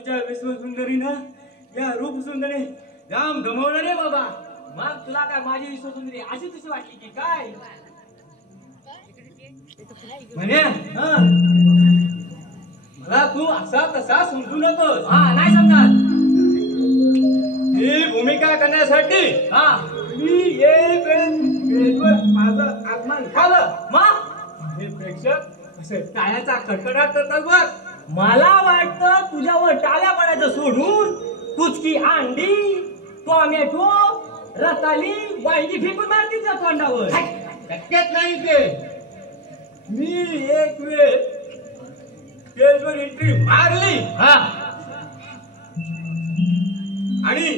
तुझ्या विश्वसुंदरीनं या रूप सुंदरी जाम गमवलं रे बाबा. मग तुला काय माझी विश्वसुंदरी अशी तुझी वाटली की काय? म्हणे मला तू असा तसा समजू नकोस. हा नाही समजत. ही भूमिका करण्यासाठी हा मी एक वेळेवर माझं आगमन झालं. मग हे प्रेक्षक असे टाळ्याचा कडकडाट करतात बघ. मला वाटतं तुझ्यावर टाळ्या पडायचं सोडून कुचकी अंडी टोमॅटो रताळी वांगी फेकून मारतील त्या तोंडावर. शक्यच नाही ते. मी एक वेळ स्टेजवर एंट्री मारली हा आणि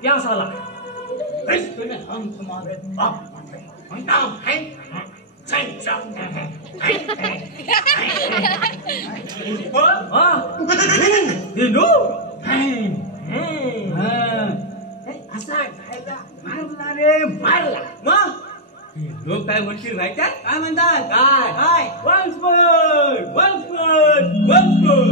क्या साला हम तुम्हारे बाप नाम है असा मारला रे मारला. मग लोक काय म्हणतील माहिती आहे? काय म्हणतात? काय काय once more once more once more.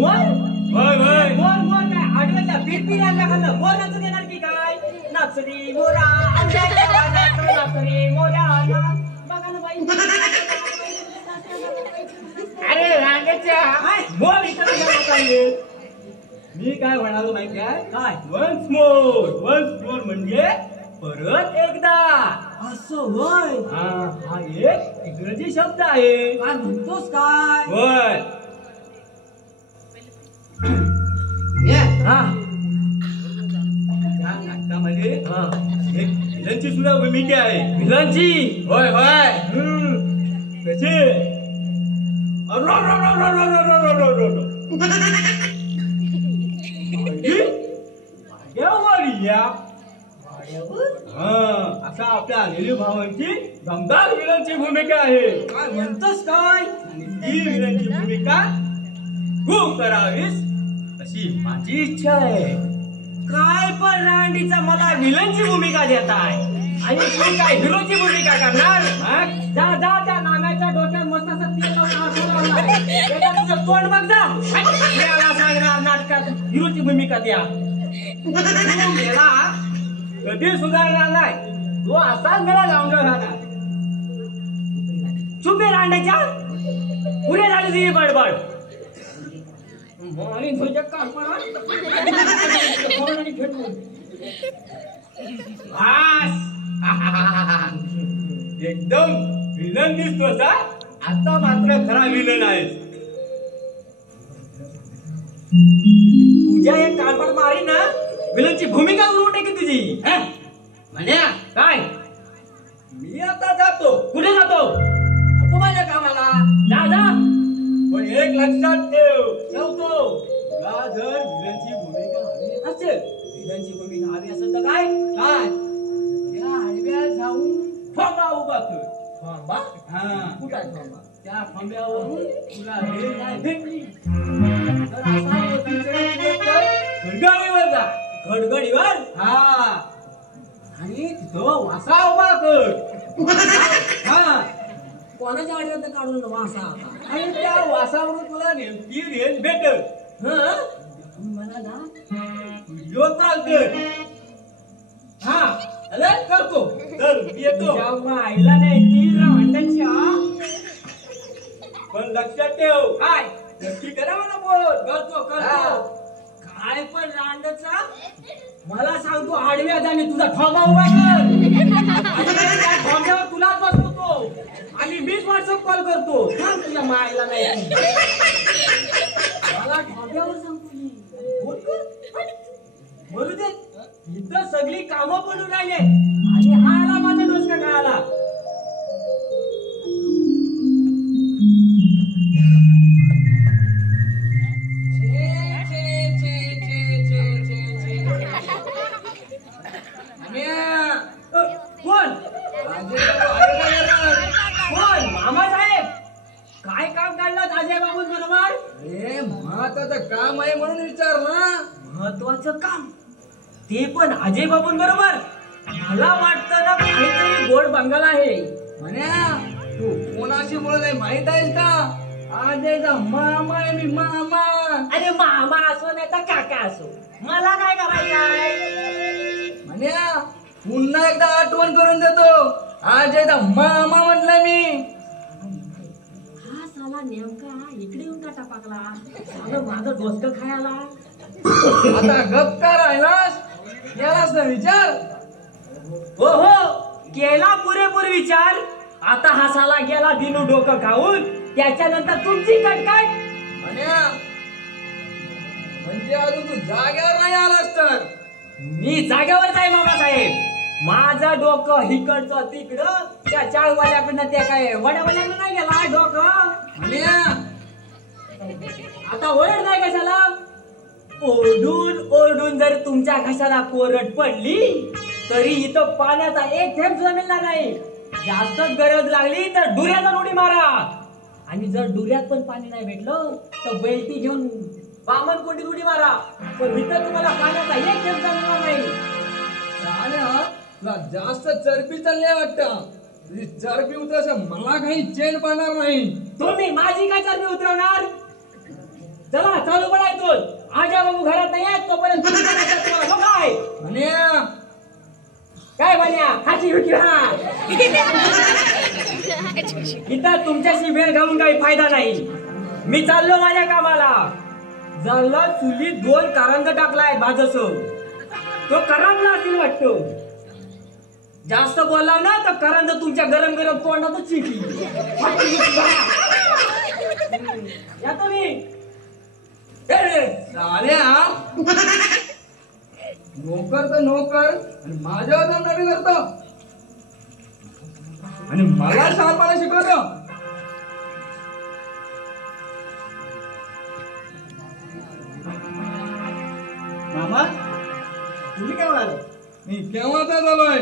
होय होय बोल बोल काय आडव्याच्या पिरपिऱ्याला खाल्लं बोलायचं देणार की काय? नाचरी मोरा नाचरी मोरा बघा ना बाई. अरे रांगेच्या बोल इकडे. मी काय म्हणालो माहिती आहे? काय वन्स मोर म्हणजे परत एकदा. असं होय. हा एक इंग्रजी शब्द आहे. काय म्हणतोस काय? होय. हा त्या नाटकामध्ये एक विलनची सुद्धा भूमिका आहे. विलनची? होय होय. कशी असा आपल्या अनिल भावांची दमदार विलनची भूमिका आहे. काय म्हणतोस काय? ही विलनची भूमिका तू करावीस अशी माझी इच्छा आहे. काय पण रांडीचा मला विलनची भूमिका देत आहे आणि तू काय हिरोची भूमिका करणार? जा जा त्या नाम्याच्या डोक्यात मस्त असं तेल लावून तुझं तोंड बघ जा. मला सांगणार नाटकात हिरोची भूमिका द्या. तू मेला कधी सुधारणार नाही. तू असाच मला लावून राहणार. चुपे रांड्याच्या पुढे झाली तुझी बडबड. आणि तुझ्या एकदम विलन दिसतोस. आता मात्र खरा विलन आहे. तुझ्या एक कानपड मारी ना विलनची भूमिका उलट की तुझी. म्हण्या काय मी आता जातो. कुठे जातो? माझ्या कामाला. जा जा. पण एक लक्षात ठेवतो. तुला जर विलनची भूमिका हवी असेल, विलनची भूमिका हवी असेल तर काय काय त्या आडव्या जाऊन थांबा उभा कर. थांबा? कुठे थांबा? त्या थांब्यावरून तुला रेल नाही भेटली तर असा खडगाडीवर जा. गडगडीवर? आणि तिथं वासा उभा कर. कोणाच्या आडव्यात काढून वासा? आणि त्या वासावरून तुला नेमकी रेल भेटल. मला ना व्हिडिओ कॉल कर. अरे करतो. तर येतो. आईला नाही ती रांडाच्या. पण लक्षात ठेव. काय नक्की करा मला बोल. करतो करतो. काय पण रांडचा मला सांगतो आडव्या जाणे तुझा थांबा उभा कर. त्या थांब्यावर तुलाच बसवतो आणि मीच व्हॉट्सअप कॉल करतो. सांग तुझ्या मायला नाही मला थांब्यावर सांगतो. फोन कर बोलू दे. इथं सगळी कामं पडून राहिले आणि हा आला माझा डोसका खायला. कोण कोण? मामा साहेब काय काम काढलं अजय बाबू बरोबर? महत्वाचं काम आहे म्हणून विचार ना. महत्वाचं काम ते पण अजय बाबून बरोबर? मला वाटतं ना काहीतरी गोड बंगाल आहे. म्हण्या तू कोणाच्या कशी बोलत आहे माहित आहेस का? आज यायचा मामा आहे मी, मामा. अरे मामा असो नाही तर काका असो, मला काय करायचंय? म्हण्या पुन्हा एकदा आठवण करून देतो, आज यायचा मामा म्हटलं मी. हा साला नेमका इकडे येऊन का टाकला? साला माझं डोसकं खायला. आता गप का राहिलास? यालाच ना विचार. हो हो, केला पुरेपूर विचार. आता हा साला गेला दिनू डोकं खाऊन, त्याच्यानंतर तुमची कटकट. म्हण्या म्हणजे अजून तू जाग्यावर नाही आलास तर? मी जागेवरच आहे मामासाहेब. माझं डोकं इकडचं तिकडं, त्या चाळवाल्याकडनं त्या काय वड्यावाल्याकडे नाही गेला डोकं. म्हण्या आता ओरड नाही कशाला? ओरडून ओरडून जर तुमच्या घशाला कोरड पडली तरी इथं पाण्याचा एक थेंब सुद्धा मिळणार नाही. जास्त गरज लागली तर डुऱ्याचा उडी मारा, आणि जर डुऱ्यात पण पाणी नाही भेटलं तर बेल्टी घेऊन बामण कोंडीत उडी मारा, पण इथं तुम्हाला पाण्याचा एक थेंब मिळणार नाही. साल्या तुला जास्त चरबी चालली वाटतं. तुझी चरबी उतरस मला काही चेन पाडणार नाही. तुम्ही माझी काय चरबी उतरवणार? चला चालू पडायचो. आजा बाबू घरात नाही आहेत तोपर्यंत तुम्हाला बघ काय म्हण्या काय म्हण्या खाची विकी. हा इथं तुमच्याशी वेळ घालून काही फायदा नाही. मी चाललो माझ्या कामाला. झालं चुलीत 2 कारंद टाकलाय भाजस, तो करंदला असेल वाटतो. जास्त बोलला ना तर करंद तुमच्या गरम गरम तोंडातच चिटी. या तुम्ही साल्या नोकर तर नोकर आणि माझ्यावर नवी करतो आणि मला शहाणपणा शिकवतो. मामा तुम्ही काय म्हणाल? मी केव्हाचा झालोय.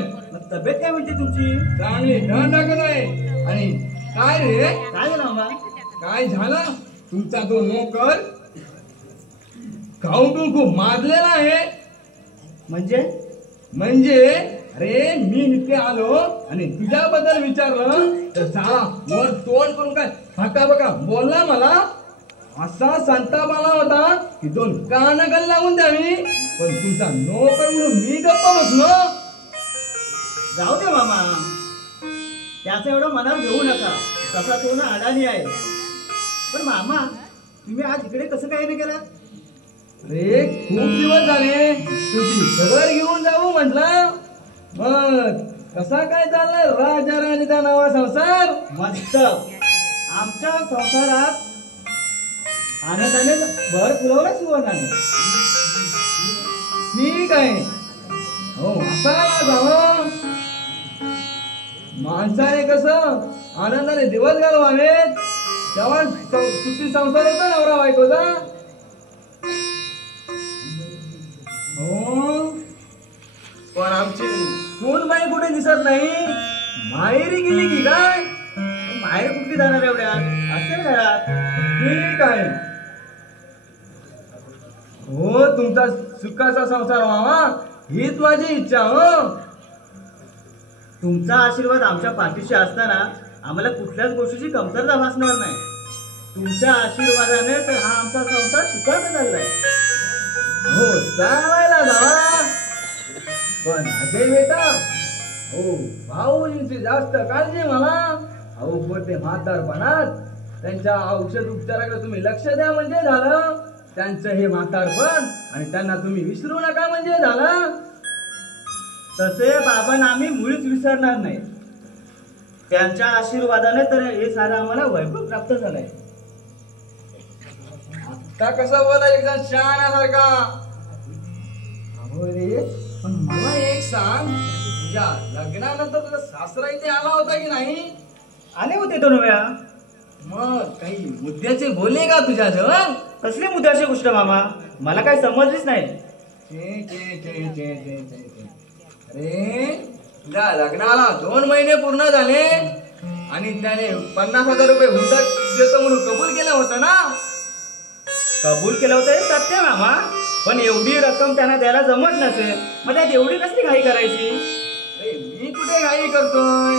तब्येत काय म्हणते तुमची? चांगली धन टाकत आहे. आणि काय रे काय झालं मामा? काय झालं? तुमचा तो नोकर खाऊन खूप माजलेला आहे. म्हणजे अरे मी इथे आलो आणि तुझ्याबद्दल विचारलं तर साला वर तोंड करून काय फाका बघा बोलला मला. असा संताप आला होता की 2 कानागल लावून द्यावी, पण तुमचा नोकर म्हणून मी गप्प बसलो. जाऊ दे मामा, त्याचं एवढं मनावर घेऊ नका. तसा तो ना अडाणी आहे. पण मामा तुम्ही आज इकडे कसं काय नाही गेला? अरे खूप दिवस झाले तुझी खबर घेऊन जाऊ म्हटलं. मग कसा काय चाललाय राजा राणीचा नवा संसार? मस्त. आमच्या संसारात आनंदाने भर फुलवला सुवर्णाने. ठीक आहे. हो असायला जावं. माणसाने कसं आनंदाने दिवस घालवावेत तेव्हा सुखी संसार होता नवरा बायकोचा. हो पण आमची सूनबाई कुठे दिसत नाही. माहेरी गेली की काय? बाहेर कुठली जाणार एवढ्या? असेल घरात. ठीक आहे. हो तुमचा सुखाचा संसार व्हावा हीच माझी इच्छा. हो तुमचा आशीर्वाद आमच्या पाठीशी असताना आम्हाला कुठल्याच गोष्टीची कमतरता भासणार नाही. तुमच्या आशीर्वादाने तर हा आमचा संसार सुखाचा चाललाय. हो चालायला जावा. पण अजय बेटा हो भाऊजींची जास्त काळजी मला. अहो पोते म्हातारपणात त्यांच्या औषध उपचाराकडे तुम्ही लक्ष द्या म्हणजे झालं. त्यांचं हे म्हातारपण आणि त्यांना तुम्ही विसरू नका म्हणजे झालं. तसे बाबांना आम्ही मुळीच विसरणार नाही. त्यांच्या आशीर्वादाने तर हे सारं आम्हाला वैभव प्राप्त झालंय. आता कसं बोला एकदम शहाण्यासारखा. अहो रे पण मला एक सांग, तुझ्या लग्नानंतर तुझा सासरा इथे आला होता की नाही? आले होते 2 वेळा. मग काही मुद्द्याचे बोलले का तुझ्या जवळ? कसली मुद्द्याची गोष्ट मामा? मला काही समजलीच नाही. अरे तुझ्या लग्नाला 2 महिने पूर्ण झाले आणि त्याने 50,000 रुपये हुंडा देतो म्हणून कबूल केलं होतं ना? कबूल केलं होतं हे सत्य मामा, पण एवढी रक्कम त्यांना द्यायला जमत नसेल. मग त्यात एवढी कसली घाई करायची? अरे मी कुठे घाई करतोय.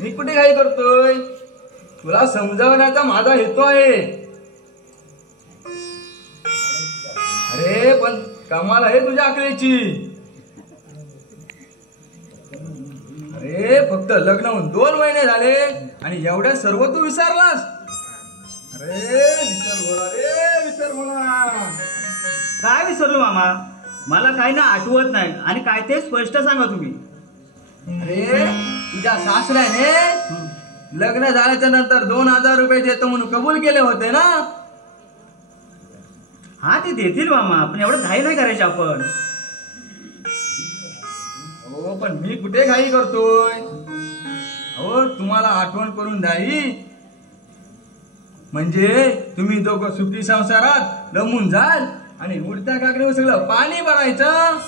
मी कुठे घाई करतोय? तुला समजावण्याचा माझा हेतू आहे. अरे पण कमाल आहे तुझ्या अकलेची. अरे फक्त लग्न होऊन 2 महिने झाले आणि एवढ्या सर्व तू विसरलास. अरे विसर बोला. काय विसरलो मामा? मला काही ना आठवत नाही आणि काय ते स्पष्ट सांगा तुम्ही. अरे तुझ्या सासऱ्याने लग्न झाल्याच्या नंतर 2000 रुपये देतो म्हणून कबूल केले होते ना? हा ते देतील मामा, पण एवढं घाई नाही करायची आपण. हो पण मी कुठे घाई करतोय? हो तुम्हाला आठवण करून द्यावी म्हणजे तुम्ही दोघं सुखी संसारात रमून जाल आणि उडत्या काकडीवर सगळं पाणी भरायचं.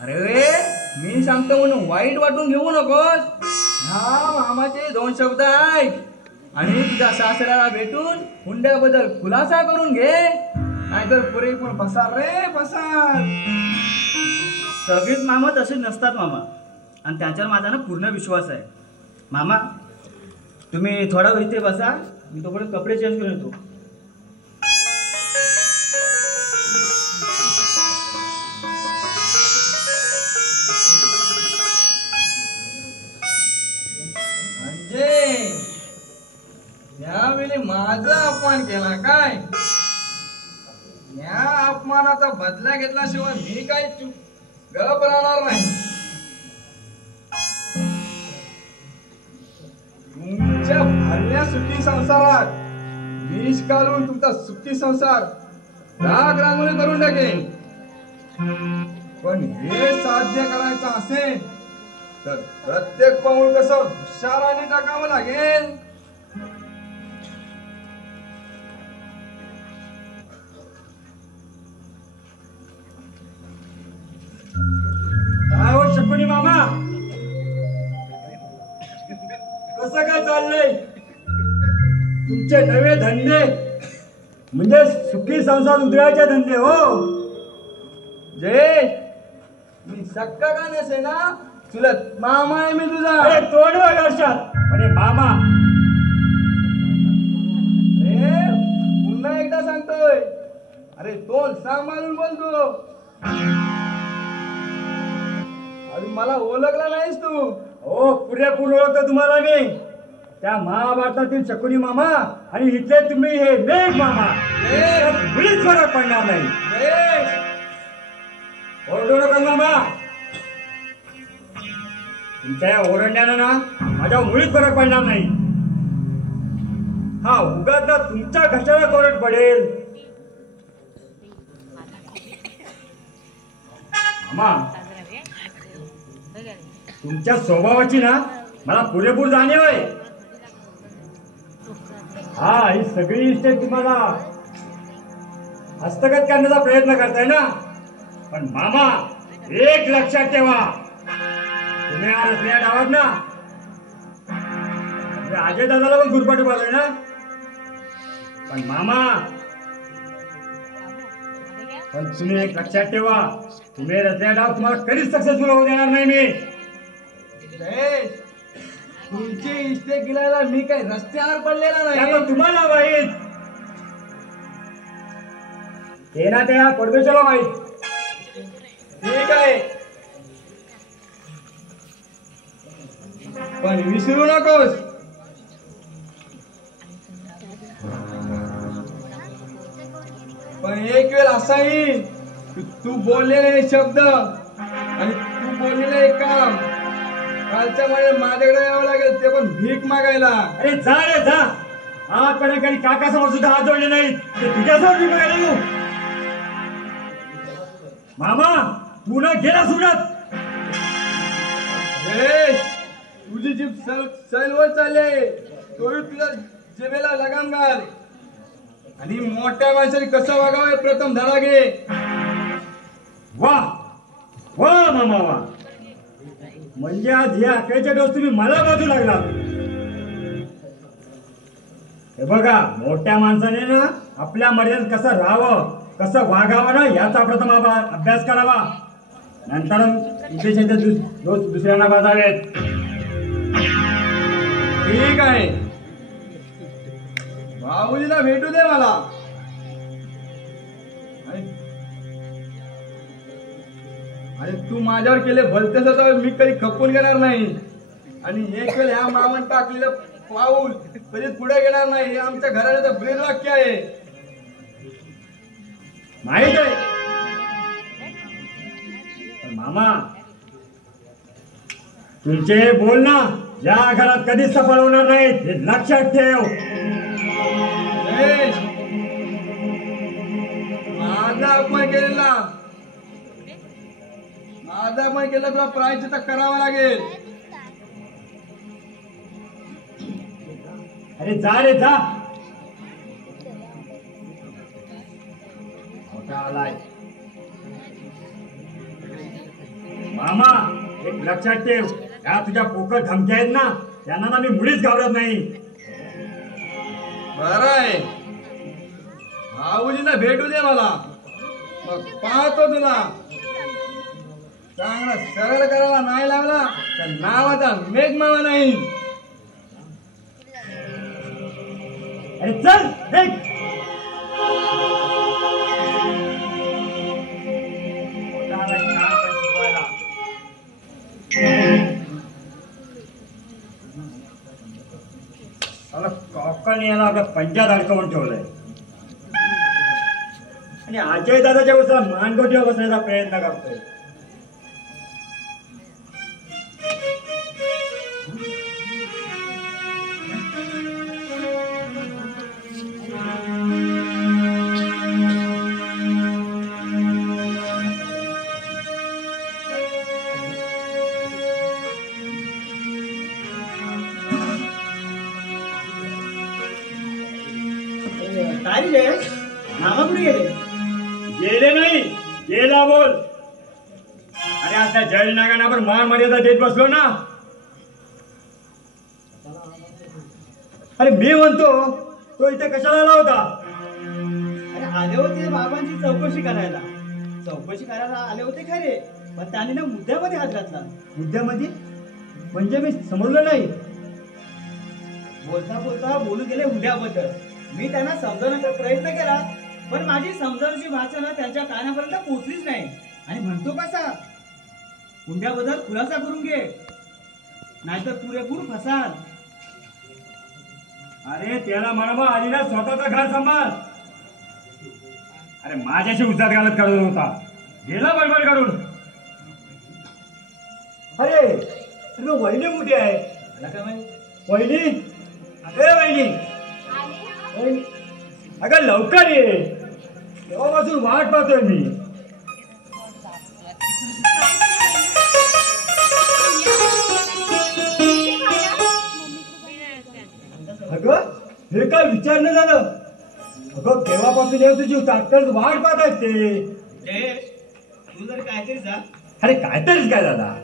अरे मी सांगतो म्हणून वाईट वाटून घेऊ नकोस. ह्या मामाचे 2 शब्द ऐक आणि तुझ्या सासऱ्याला भेटून हुंड्याबद्दल खुलासा करून घे, नाहीतर पुरेपूर फसार रे फसार. सगळेच मामा तसे नसतात मामा, आणि त्यांच्यावर माझा ना पूर्ण विश्वास आहे. मामा तुम्ही थोडा वेळ इथे बसा, मी तोपर्यंत कपडे चेंज करून येतो. यावेळी माझा अपमान केला काय? या अपमानाचा बदला घेतल्याशिवाय मी काही गप राहणार नाही. तुमच्या भरल्या सुखी संसारात विष घालून तुमचा सुखी संसार राग रांगोळी करून टाकेन. पण हे साध्य करायचं असेल तर प्रत्येक पाऊल कसं हुशाराने टाकावं लागेल. काय हो शकुनी मामा, कसं काय चाललंय तुमचे नवे धंदे? म्हणजे सुखी संसार उधळायचे धंदे हो. जय मी सक्का का नसे ना, चुलत मामा आहे मी तुझा. अरे तोंड बघ वर्षात अरे मामा. अरे पुन्हा एकदा सांगतोय, अरे तोंड सांभाळून बोलतो. अरे मला ओळखला नाहीस तू? हो पुरेपूर ओळखतो तुम्हाला मी. त्या महाभारतातील शकुनी मामा आणि इथले तुम्ही हे मेघ मामा. मुळीच फरक पडणार नाही. ओरडू नका मामा, तुमच्या या ओरडण्यानं ना माझ्या मुळीच फरक पडणार नाही. हा उगाच ना तुमच्या घशाला कोरड पडेल. मामा तुमच्या स्वभावाची ना मला पुरेपूर जाणीव आहे. हा ही सगळी इष्टे तुम्हाला हस्तगत करण्याचा प्रयत्न करताय ना, पण मामा एक लक्षात ठेवा, तुम्ही आज या डावात ना अजय दादाला पण गुरपाटी बोलतोय ना, पण मामा पण तुम्ही एक लक्षात ठेवा, तुम्ही रचल्या डाव तुम्हाला कधीच सक्सेसफुल होऊ देणार नाही मी. तुमचे इष्टे गिरायला मी काही रस्त्यावर पडलेला नाही. तुम्हाला माहित ते ना त्या परमेश्वरला माहित. ठीक आहे, पण विसरू नकोस पण एक वेळ असा येईल की तू बोललेले शब्द आणि तू बोललेले काम कालच्या मध्ये माझ्याकडे यावं लागेल, ते पण भीक मागायला. अरे जा रे जा, आजपर्यंत काही काका समोर सुद्धा हात जोडले नाहीत, ते तुझ्यासमोर भीक मागायला येऊ. मामा तू ना गेला सुडत. तुझी जीभ सैलवर चालले, तोही तुझ्या जिभेला लगाम घाल आणि मोठ्या माणसाने कसं वागावं प्रथम धडा घे. वा वा मामा वा, म्हणजे आज या अकलेच्या डोस तुम्ही मला बाजू लागला. हे बघा, मोठ्या माणसाने ना आपल्या मर्यादेत कसं राहावं, कसं वागावं ना याचा प्रथम अभ्यास करावा, नंतर उद्देशाचे दोष दुसऱ्यांना बाजावेत. ठीक आहे, भाऊजीला भेटू दे मला. आणि तू माझ्यावर केले भलतेच तर मी कधी खपून घेणार नाही. आणि एक वेळ ह्या मामाने टाकलेलं पाऊल कधी पुढे घेणार नाही, हे आमच्या घराचं ब्रीद वाक्य आहे. माहित आहे मामा, तुमचे बोल ना या घरात कधीच सफल होणार नाहीत, हे लक्षात ठेव. माझा अपमान केला तुला प्रायश्चित्त करावं लागेल. अरे जा रे जा. मोठा आलाय. मामा एक लक्षात ठेव, या तुझ्या पोकळ धमक्या आहेत ना, त्यांना ना मी मुळीच घाबरत नाही. बरं आहे, भाऊजीला भेटू दे मला, मग पाहतो तुला. चांगला सरळ करायला नाही लागला तर नावाचा मेघ मामा नाही. अरे चल देख. कॉकने याला आपल्या पंजात अडकवून ठेवलंय आणि अजय दादाच्या उसाला मानगोटीवर बसण्याचा प्रयत्न करतोय. काय रे मामा कुठे गेले? गेले नाही, गेला बोल. अरे आता जयनागांना आपण मान मर्यादा देत बसलो ना. अरे मी म्हणतो तो इथे कशाला आला होता? अरे आले होते बाबांची चौकशी करायला आले होते खरे, पण त्याने ना मुद्द्यामध्ये हात घातला. मुद्द्यामध्ये म्हणजे मी समजलं नाही. बोलता बोलता बोलू गेले हुंड्याबद्दल. मी त्यांना समजवण्याचा प्रयत्न केला, पण माझी समजावण्याची भाषा ना त्यांच्या कानापर्यंत पोहोचलीच नाही. आणि म्हणतो कसा, हुंड्याबद्दल खुलासा करून घे, नाहीतर पुरेपूर फसाल. अरे त्याला म्हणा आधी ना स्वतःचा घर सांभाळ. अरे माझ्याशी उद्धार घालत करत होता, गेला बडबड करून. अरे तुझं वहिनी कुठे आहे? मला काय माहिती? वहिनी, अरे वहिनी, अगं लवकर ये, तेव्हापासून वाट पाहतोय मी. अगं हे काय विचारणं झालं? अगं केव्हापासून येऊ तुझी तात्काळ वाट पाहतात ते. तू जर काहीतरी जा. अरे काहीतरीच काय दादा,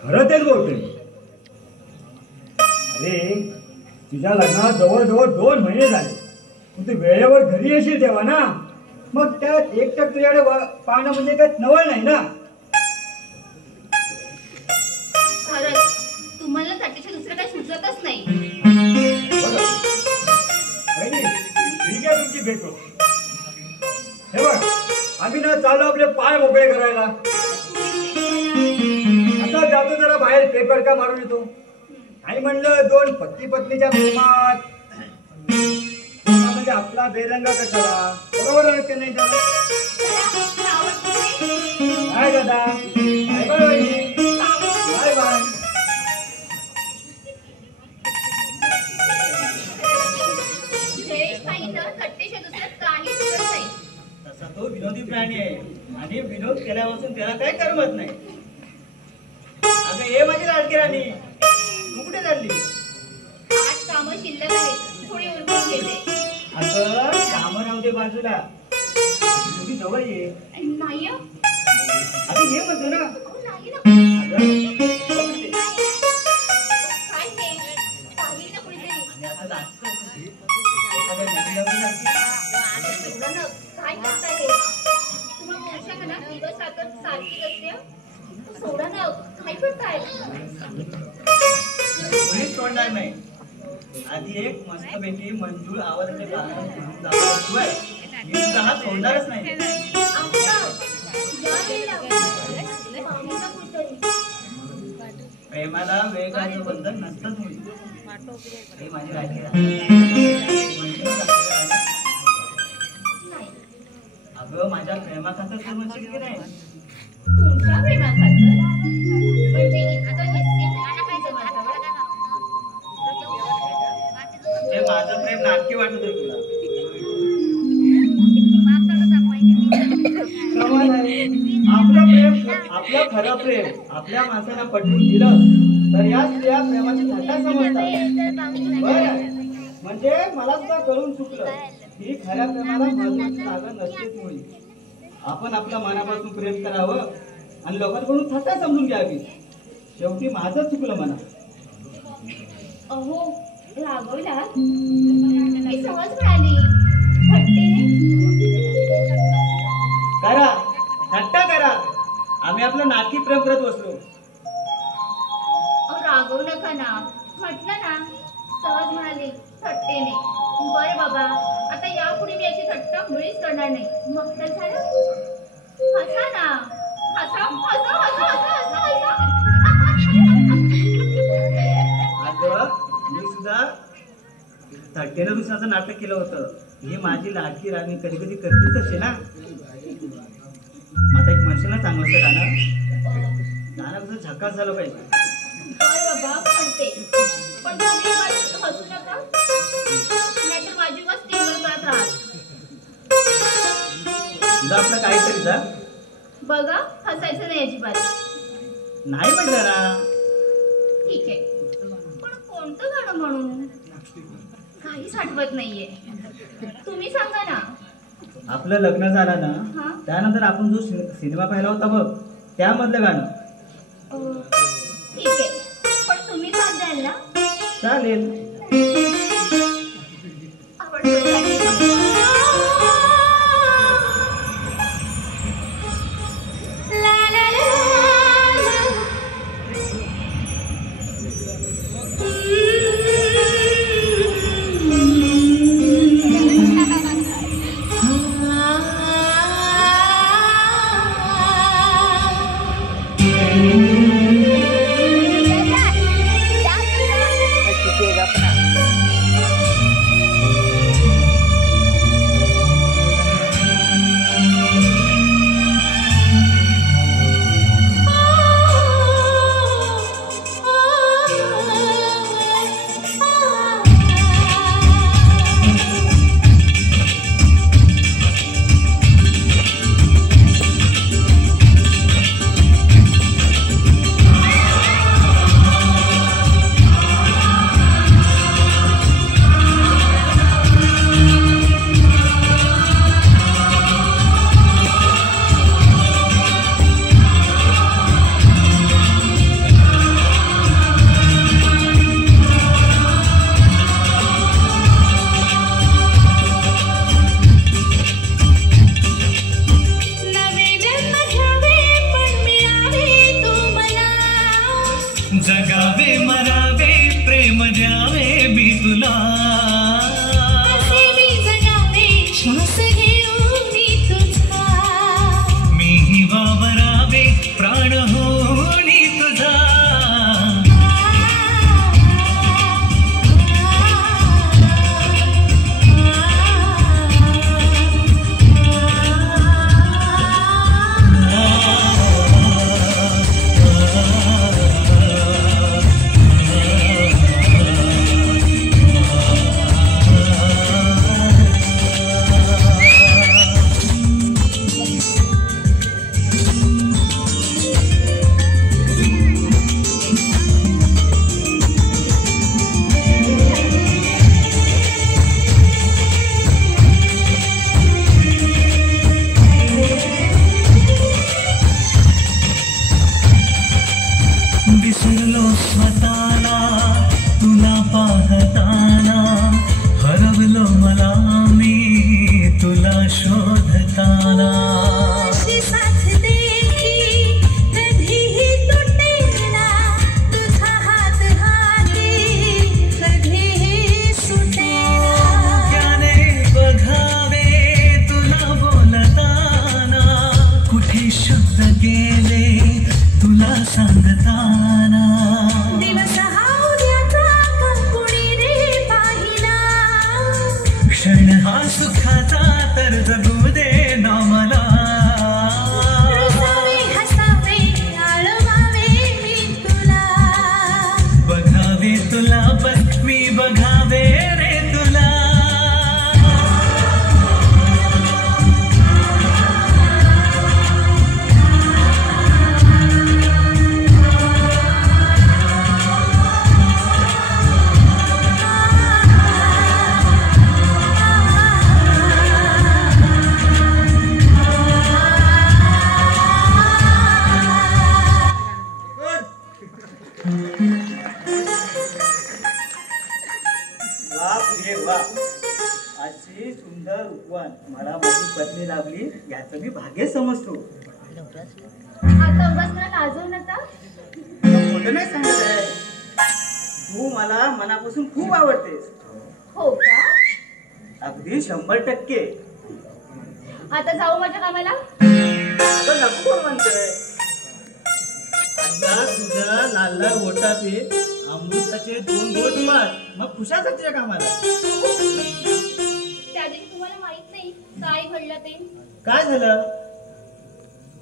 खरं तेच बोलतोय. अरे तुझ्या लग्नात जवळजवळ 2 महिने झाले, तू वेळेवर घरी येशील तेव्हा ना. मग त्यात एकटक तुझ्याकडे पाहणं म्हणजे काय नवल नाही ना. खरंच तुम्हाला त्याच्याशी दुसरं काही सुचतच नाही. ठीक आहे तुमची भेट. हे बघ आम्ही ना चाललो आपले पाय मोकळे करायला. आता जातो जरा बाहेर पेपर का मारून येतो. आणि म्हणलं 2 पती पत्नीच्या प्रेमात म्हणजे आपला बेरंग कशाला, बरोबर आहे की नाही त्याला? काय दादा, बाय बाय वहिनी, बाय बाय. तसा तो विनोदी प्राणी आहे आणि विनोद केल्यापासून त्याला काही करमत नाही. अगं ये माझी लाडकी राणी, तू कुठे चालली? आज कामं शिल्लक आहेत, थोडी उरकून घेते. अगं कामं राहू दे बाजूला, तुम्ही जवळ ये. नाही हो. अगं ये म्हणतो ना. नाही ना. अगं काय ते पाहिजे ना कुणीतरी. आणि आता जास्त एखाद्या नवीन लग्नाची एवढं ना काय करताय हे? तुम्हाला पुरुषांना ना दिवस रात्र सारखीच असते. सोडा ना, काय करताय? कोणीच तोडणार नाही. आधी एक मस्तपैकी मंजूळ आवाजाचे गाणं म्हणून दाखवल्याशिवाय मी तुझा हात सोडणारच नाही. प्रेमाला वेगाचं बंधन नसतंच मुली. हे माझी राखी अगं माझ्या प्रेमाखातर तू म्हणशील की नाही? तुमच्या प्रेमाखातर म्हणजे इतकं निश्चित आणायचं माझ्यावर. जे माझं प्रेम नाटकी वाटत आहे तुला. कमाल आहे. आपलं खरं प्रेम आपल्या माणसाला पटवून दिलं तर या स्त्रिया प्रेमाची थट्टा समजतात. बरं म्हणजे मला सुद्धा कळून चुकलं ही खऱ्या प्रेमाला महत्वाची जागा नसतेच मुली. आपण आपल्या मनापासून प्रेम करावं आणि लोकांकडून थट्टा समजून घ्यावी. शेवटी माझं चुकलं म्हणा. अहो रागवला मी सहज म्हणाली थट्टेने. करा थट्टा करा. आम्ही आपलं नाती प्रेम करत बसलो. अहो रागवू नका ना. म्हटलं ना सहज म्हणाली थट्टेने. बरं बाबा आता यापुढे मी याची थट्टा मुळीच करणार नाही. मग तर झालं. हसा ना. हसा हसा हसा हसा हसा अगं मी सुद्धा थट्टेनं दुसऱ्याचं नाटक केलं होतं. हे माझी लाडकी राणी कधी कधी करतील तसे ना. आता एक म्हणशील ना चांगलं गाणं कसं झकास झालं पाहिजे. बरं बाबा म्हणते पण तुम्ही हसू नका नाहीतर माझी मस्त टिंगल करत राहाल. तुझं आपलं काहीतरी जा. बघा हसायचं नाही अजिबात. नाही म्हटलं ना. ठीक आहे पण कोणतं गाणं म्हणू काहीच आठवत नाहीये. तुम्ही सांगा ना. आपलं लग्न झालं ना हा? त्यानंतर आपण जो सिनेमा पाहिला होता बघ त्यामधलं गाणं. ठीक आहे पण तुम्ही साथ द्याल ना. चालेल. पण मला माझी पत्नी लाभली याचं मी भाग्य समजतो. आता उगाच मला लाजवू नका. खोटं नाही सांगत आहे. तू मला मनापासून खूप आवडतेस. हो का? अगदी 100%. आता जाऊ माझ्या कामाला. आता नको कोण म्हणतोय. आता तुझ्या लाल लाल ओठातील अमृताचे 2 घोट मार, मग खुशाल तुझ्या कामाला. त्या दिवशी तुम्हाला माहित नाही काय घडलं ते. काय झालं?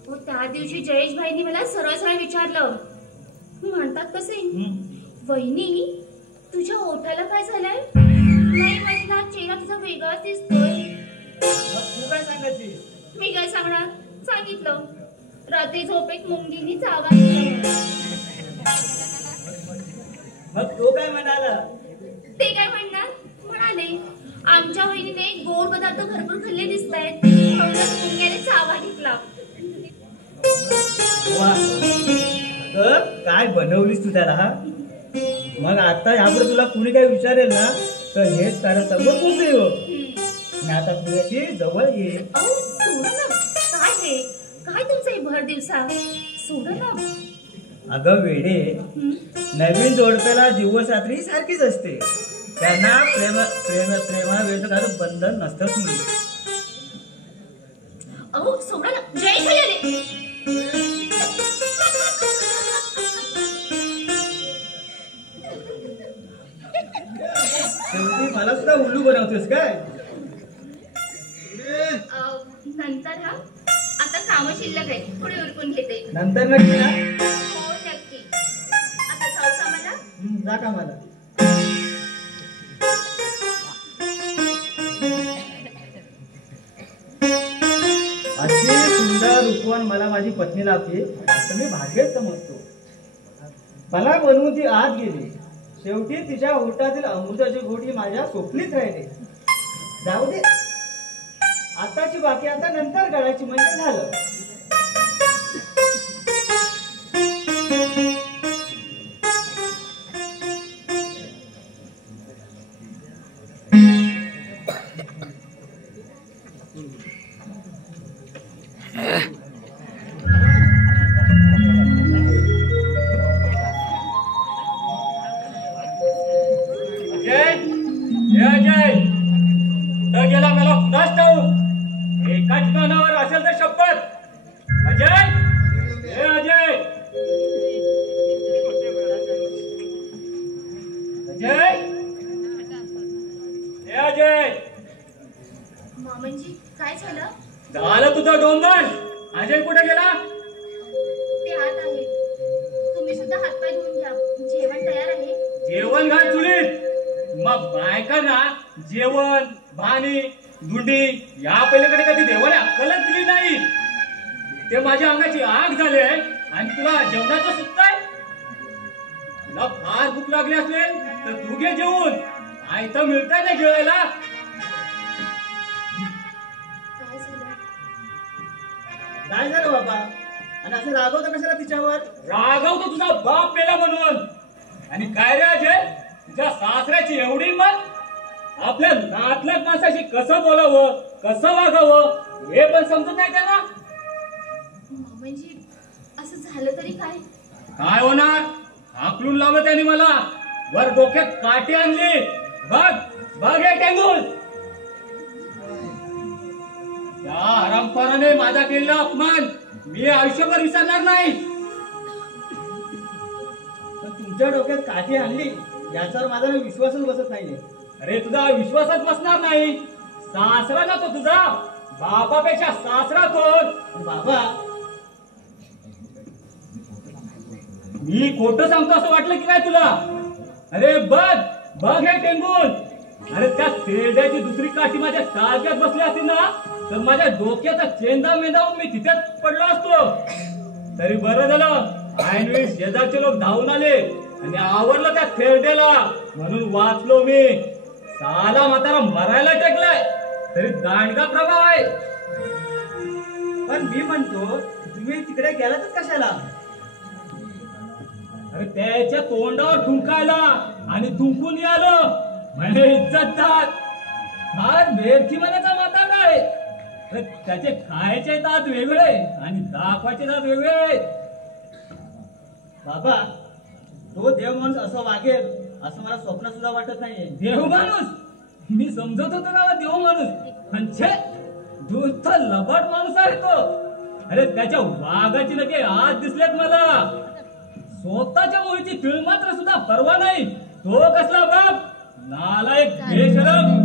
हो, त्या दिवशी जयेश भाईंनी मला सरळ सरळ विचारलं. म्हणतात कसे, वहिनी तुझ्या ओठाला काय झालंय? नाही म्हटला, चेहरा तुझा वेगळाच दिसतोय. तू काय सांगितलीस? मी काय सांगणार, सांगितलं रात्री झोपेत मुंगीनी चावा दिला. मग तो काय म्हणाला? ते काय म्हणणार, म्हणाले आमच्या वहिनीने गोड पदार्थ भरपूर खाल्ले दिसतायत, म्हणूनच मुंग्याने चावा घेतला. वा, अगं काय बनवलीस तू त्याला? हा, मग आता यापुढे तुला कुणी काही विचारेल ना तर हेच कारण सगळं खूप येऊ. आणि आता तुझ्याशी जवळ ये. अहो सोडा ना, काय हे, काय तुमचं हे भर दिवसा, सोडा ना. अगं वेडे, नवीन जोडप्याला जीवसात्री सारखीच असते. त्यांना प्रेमा वेळचं बंधन नसतंच मुली. अहो सोडा ना, जय भाई आले. शेवटी मला सुद्धा उल्लू बनवतेस काय? नंतर हा, आता काम शिल्लक आहे, थोडी उरकून घेते. नंतर नक्की ना? हो नक्की. आता जाऊ का मला? जा का मला. अशी सुंदर रूपवान मला माझी पत्नी लाभली असं मी भाग्यच समजतो. मला बनवून ती आत गेली. शेवटी तिच्या ओठातील अमृताची घोटी माझ्या स्वप्नीत राहिली. जाऊ दे, आताची बाकी आता नंतर गळायची म्हणजे झालं. गेला मला कुणाच ठाऊक. एका ठिकाणावर असेल तर शपथ. अजय, हे अजय, अजय, हे अजय. मामनजी काय झालं? झालं तुझं डोंगर. अजय कुठे गेला? ते आत आहे. तुम्ही सुद्धा हातपाय धुवून घ्या, जेवण तयार आहे. जेवण घाल चुलीत. मग बायकांना जेवण, भाणी, धुंडी या पलीकडे कधी देवाला अक्कलच दिली नाही. ते माझ्या अंगाची आग झाली आहे आणि तुला जेवणाचं सुचतंय. तुला फार भूक लागली असेल तर तू घे जेवून. आयतं मिळतंय ना जेवायला. काय झालं? काय झालं बाबा? आणि असं रागवतं कशाला तिच्यावर? रागवतो तुझा बाप मेला म्हणून. आणि काय रे अजय, तुझ्या सासऱ्याची एवढी मत? आपल्या नातलग माणसाशी कसं बोलावं, कसं वागावं हे पण समजत नाही त्यांना. मामनजी असं झालं तरी काय? काय होणार? हाकलून लावलं त्यांनी मला. वर डोक्यात काठी आणली. बघ बघ हे टेंगून. त्या हरामखोराने माझा केलेला अपमान मी आयुष्यभर विसरणार नाही. तुमच्या डोक्यात काठी आणली याच्यावर माझा विश्वासच बसत नाहीये. अरे तुझा विश्वासच बसणार नाही. सासरा ना तो तुझा, बापापेक्षा सासरा कोण? बाबा, मी खोटं सांगतो असं वाटलं की काय तुला? अरे बघ बघ हे टेंगून. अरे त्या तेरड्याची दुसरी काठी माझ्या टाक्यात बसली असती ना तर माझ्या डोक्याचा चेंदा मेंदावून मी तिथेच पडलो असतो. तरी बरं झालं ऐनवेळी शेजारचे लोक धावून आले आणि आवरलं त्या थेरडेला म्हणून वाचलो मी. साला म्हातारा मरायला टेकलाय तरी दांडगा प्रभाव आहे. पण मी म्हणतो तुम्ही तिकडे गेलातच कशाला? अरे त्याच्या तोंडावर थुंकायला आणि थुंकून आलो म्हणजे इज्जतदार. फार बेरखिमानाचा माताडा आहे. तर त्याचे खायचे दात वेगळे आणि दाखवायचे दात वेगळे. बाबा तो देव माणूस असं वागेल असं मला स्वप्न सुद्धा वाटत नाहीये. देव माणूस? मी समजत होतो त्याला देव माणूस. म्हणजे दूध लबाड माणूस आहे तो. अरे त्याच्या वाघाची नखे आज दिसलेत मला. स्वतःच्या मुलीची तिळ मात्र सुद्धा परवा नाही. तो कसला बाप? नालायक बेशरम.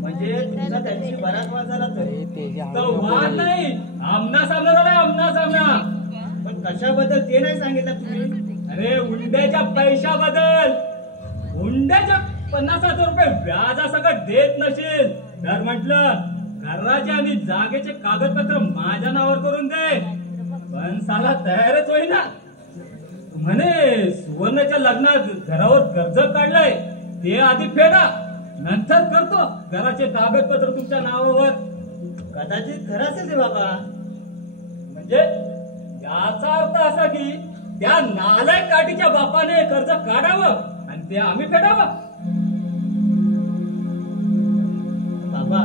म्हणजे तुमचा त्यांची बराच वाद झाला तो वाद नाही, आमना सामना झालाय, आमना सामना. पण कशाबद्दल ते नाही सांगितलं तुम्ही. अरे उंड्याच्या पैशाबद्दल. उंड्याच्या 50,000 रुपये व्याजासकट देत नसेल तर म्हटलं घराचे आणि जागेचे कागदपत्र माझ्या नावावर करून दे. पण साला तयारच होईना. म्हणे सुवर्णाच्या लग्नात घरावर कर्ज काढलंय ते आधी फेडा, नंतर करतो घराचे कागदपत्र तुमच्या नावावर. कदाचित खरं असेल ते बाबा. म्हणजे याचा अर्थ असा की त्या नालायक काठीच्या बापाने कर्ज काढावं आणि ते आम्ही फेडावं. बाबा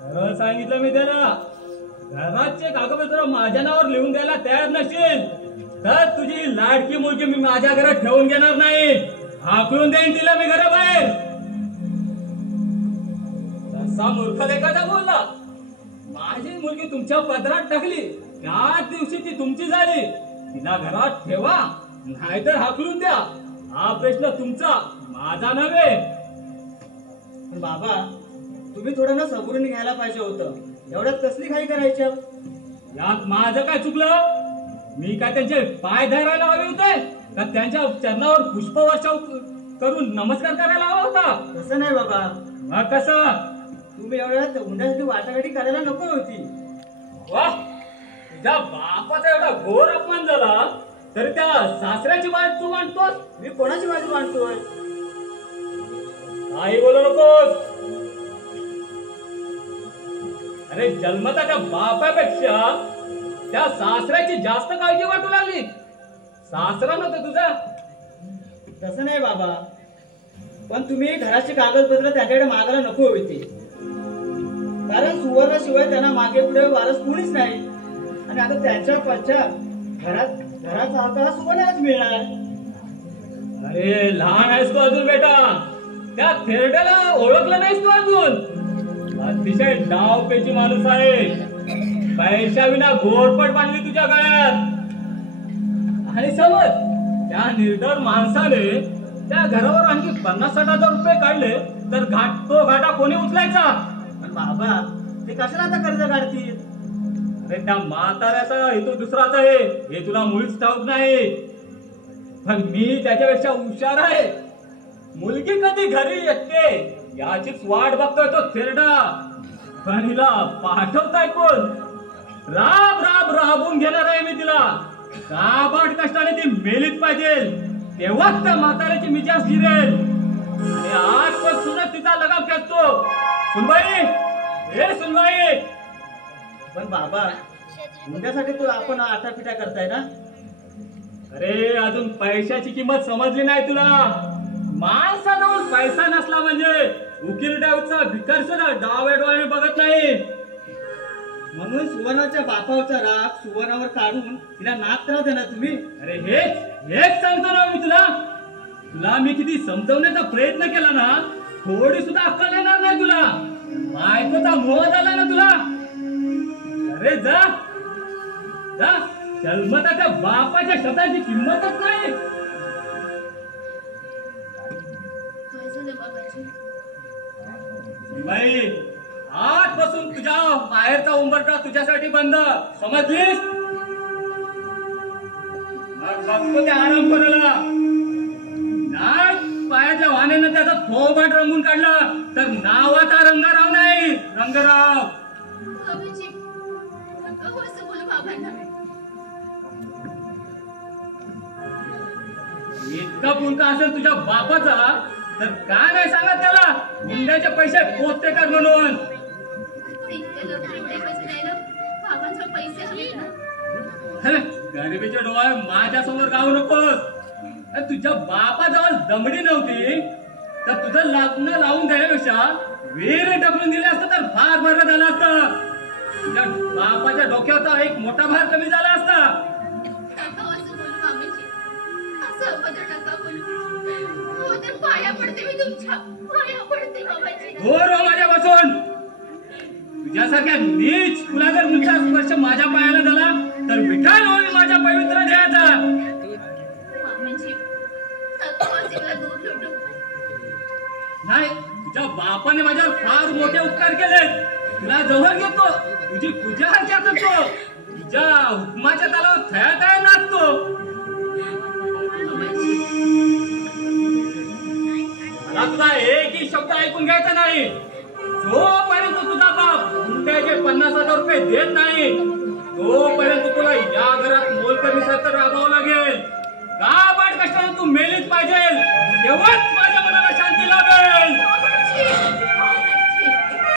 सरळ सांगितलं मी त्याला. घराचे कागदपत्र माझ्या नावावर लिहून द्यायला तयार नसेल तर तुझी लाडकी मुलगी मी माझ्या घरात ठेवून घेणार नाही. हाकलून देईन तिला मी घराबाहेर. तसा मूर्ख एखादा बोलला. माझी मुलगी तुमच्या पदरात टाकली त्याच दिवशी ती तुमची झाली. तिला घरात ठेवा नाहीतर हाकलून द्या. हा प्रश्न तुमचा, माझा नव्हे. पण बाबा तुम्ही थोडं ना सबुरीने घ्यायला पाहिजे होतं. एवढ्यात कसली घाई करायच्या. यात माझं काय चुकलं? मी काय त्यांचे पाय धरायला हवे होते का त्यांच्या चरणावर पुष्पवर्षाव करून नमस्कार करायला हवा होता? तसं नाही बाबा. मग कसं? तुम्ही एवढ्यात उंड्यासाठी वाटाघाटी करायला नको होती. वा, तुझ्या बापाचा एवढा घोर अपमान झाला तरी त्या सासऱ्याची वाट तू मांडतोस? मी कोणाची बाजू मांडतोय? काही बोलू नकोस. अरे जन्मताच्या बापापेक्षा त्या सासऱ्याची जास्त काळजी वाटू लागली. सासरा नव्हतं तुझा? तसं नाही बाबा. पण तुम्ही घराचे कागदपत्र त्याच्याकडे मागायला नको होते. कारण सुवर्णाशिवाय त्यांना मागे पुढे वारस कोणीच नाही. आणि आता त्यांच्या पश्चात घराचा हक्क हा सुवर्णालाच मिळणार. अरे लहान आहेस तू अजून बेटा. त्या थेरड्याला ओळखलं नाहीस तू अजून. अतिशय डावपेची माणूस आहे. पैशा विना घोरपट बांधली तुझ्या गळ्यात. आणि समज त्या निर्धर माणसाने त्या घरावर आणखी 50-60 हजार रुपये काढले तर तो घाटा कोणी उचलायचा? पण बाबा ते कशाला आता कर्ज काढतील? अरे त्या म्हाताऱ्याचा हेतू दुसराच आहे हे तुला मुळीच ठाऊक नाही. पण मी त्याच्यापेक्षा हुशार आहे. मुलगी कधी घरी येते याचीच वाट बघतोय तो थेरडा. पण हिला पाठवताय कोण? राबून घेणार आहे मी तिला. काबाड कष्टाने ती मेलीच पाहिजे तेव्हाच त्या म्हाताऱ्याची मिजाज फिरेल. आणि आजपासून तिचा लगाव खेचतो. सुनबाई, हे सुनबाई. पण बाबा उंड्यासाठी तो आपण आटापिटा करताय ना. अरे अजून पैशाची किंमत समजली नाही तुला. माणसाजवळ पैसा नसला म्हणजे उकील डावचा भिकार सुद्धा डावे डोळे बघत नाही. म्हणून सुवर्णाच्या बापावरचा राग सुवर्णावर काढून तिला नाक त्रास देणार तुम्ही. अरे हेच सांगतो ना मी तुला मी किती समजवण्याचा प्रयत्न केला ना थोडी सुद्धा अक्कल येणार नाही तुला. बायकोचा मोह झाला ना तुला. अरे जा जन्मताच्या बापाच्या शताची किंमतच नाही. बाई आजपासून तुझ्या बाहेरचा उंबरठा तुझ्यासाठी बंद, समजलीस? मग बघतो त्या आराम करायला. नाही पायाच्या वाहनानं त्याचा थोबाट रंगून काढला तर नावाचा रंगराव नाही, रंगराव. इतका पुलका असेल तुझ्या बापाचा तर का नाही सांगत त्याला हुंड्याचे पैसे पोचते कर म्हणून. पैसे हवेत ना. देवीच्या डोळ्या माझ्या समोर गाऊ नकोस. तुझ्या बापाजवळ दमडी नव्हती तर तुझं लग्न लावून देण्यापेक्षा विहीर ढकलून दिले असतं तर फार बरं झालं असतं. तुझ्या बापाच्या डोक्याचा एक मोठा भार कमी झाला असता. नका असं बोलू मामीजी, असं अबद्दल नका बोलू. हो तर पाया पडते मी तुमच्या, पाया पडते बाबाजी. दूर हो माझ्यापासून. तुझ्यासारख्या नीच कुलागर मुलीचा स्पर्श माझ्या पायाला झाला तर विठाळ होईल माझ्या पवित्र देहाचा. मामीजी, नका वासिकला दूर सुटू. नाही, तुझ्या बापाने माझ्यावर फार मोठे उपकार केले. तुला जवळ घेतो, तुझी पूजा अर्चा करतो, तुझ्या हुकमाच्या तलावर थया थया नाचतो. मला तुझा एकही शब्द ऐकून घ्यायचा नाही. जोपर्यंत तुझा बाप हुंड्याचे 50,000 रुपये देत नाही तोपर्यंत तुला या घरात मोलकरी सत्र राबावं लागेल.